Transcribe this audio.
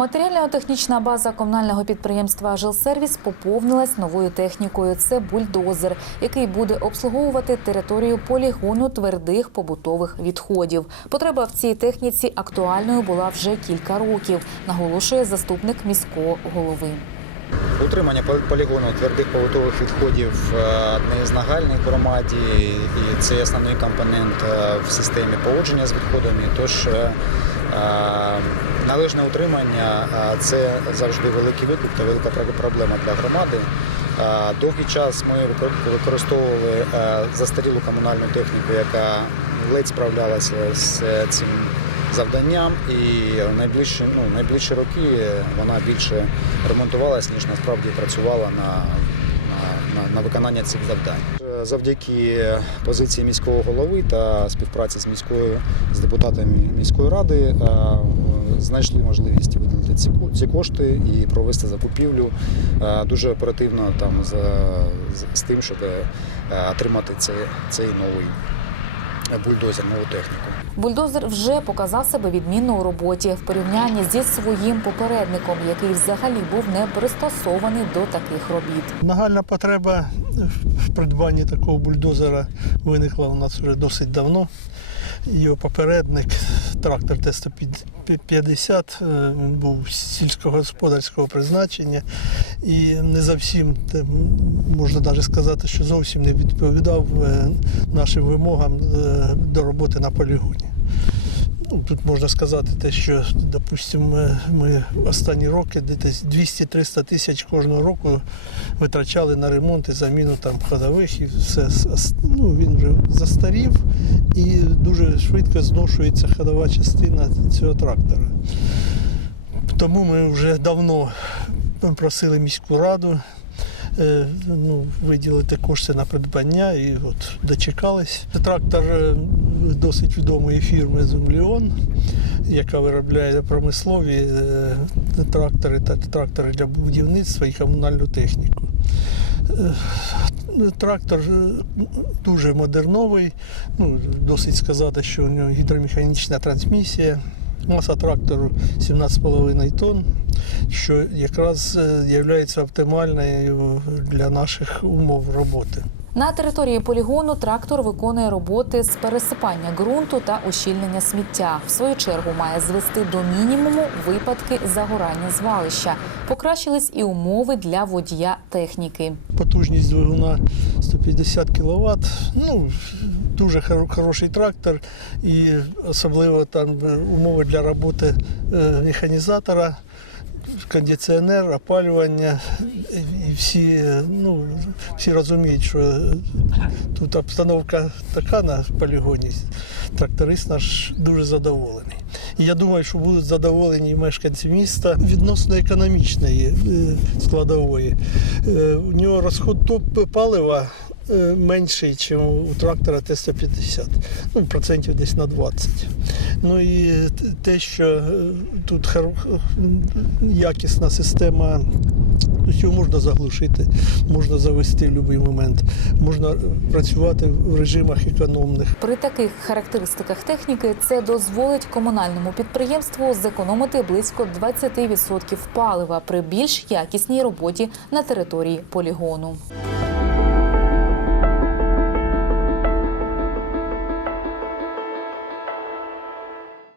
Матеріально-технічна база комунального підприємства «Жилсервіс» поповнилась новою технікою. Це бульдозер, який буде обслуговувати територію полігону твердих побутових відходів. Потреба в цій техніці актуальною була вже кілька років, наголошує заступник міського голови. Утримання полігону твердих побутових відходів е, одне з нагальних громаді, і це основний компонент е, в системі поводження з відходами. Тож е, належне утримання це завжди великий виклик та велика проблема для громади. Довгий час ми викор- використовували застарілу комунальну техніку, яка ледь справлялася з цим завданням, і найближчі, ну, найближчі роки вона більше ремонтувалась, ніж насправді працювала на, на, на, на виконання цих завдань. Завдяки позиції міського голови та співпраці з міською з депутатами міської ради е, знайшли можливість виділити ці, ці кошти і провести закупівлю е, дуже оперативно там з, з, з тим, щоб е, отримати цей, цей новий бульдозер, нову техніку. Бульдозер вже показав себе відмінно у роботі в порівнянні зі своїм попередником, який взагалі був не пристосований до таких робіт. Нагальна потреба в придбанні такого бульдозера виникла у нас вже досить давно. Його попередник, трактор Т-150, е, він був сільськогосподарського призначення і не зовсім, те, можна навіть сказати, що зовсім не відповідав е, нашим вимогам е, до роботи на полігоні. Ну, тут можна сказати те, що, допустимо, ми, останні роки десь 200-300 тисяч кожного року витрачали на ремонт і заміну там ходових і все. Ну, він вже застарів і дуже швидко зношується ходова частина цього трактора. Тому ми вже давно просили міську раду ну, виділити кошти на придбання і от дочекались. Трактор е, досить відомої фірми Зумліон, яка виробляє промислові е, трактори та трактори для будівництва і комунальну техніку. Е, Трактор е, дуже модерновий, ну, досить сказати, що у нього гідромеханічна трансмісія. Маса трактору 17,5 тонн, що якраз є оптимальною для наших умов роботи. На території полігону трактор виконує роботи з пересипання ґрунту та ущільнення сміття. В свою чергу має звести до мінімуму випадки загорання звалища. Покращились і умови для водія техніки. Потужність двигуна 150 кВт. Ну, дуже хороший трактор, і особливо там е, умови для роботи е, механізатора, кондиціонер, опалювання. І всі, е, ну, всі розуміють, що тут обстановка така на полігоні. Тракторист наш дуже задоволений. І я думаю, що будуть задоволені мешканці міста відносно економічної складової. У нього розход топ палива менший, ніж у трактора Т-150, ну, процентів десь на 20. Ну і те, що е, тут якісна система, що можна заглушити, можна завести в будь-який момент, можна працювати в режимах економних. При таких характеристиках техніки це дозволить комунальному підприємству зекономити близько 20% палива при більш якісній роботі на території полігону.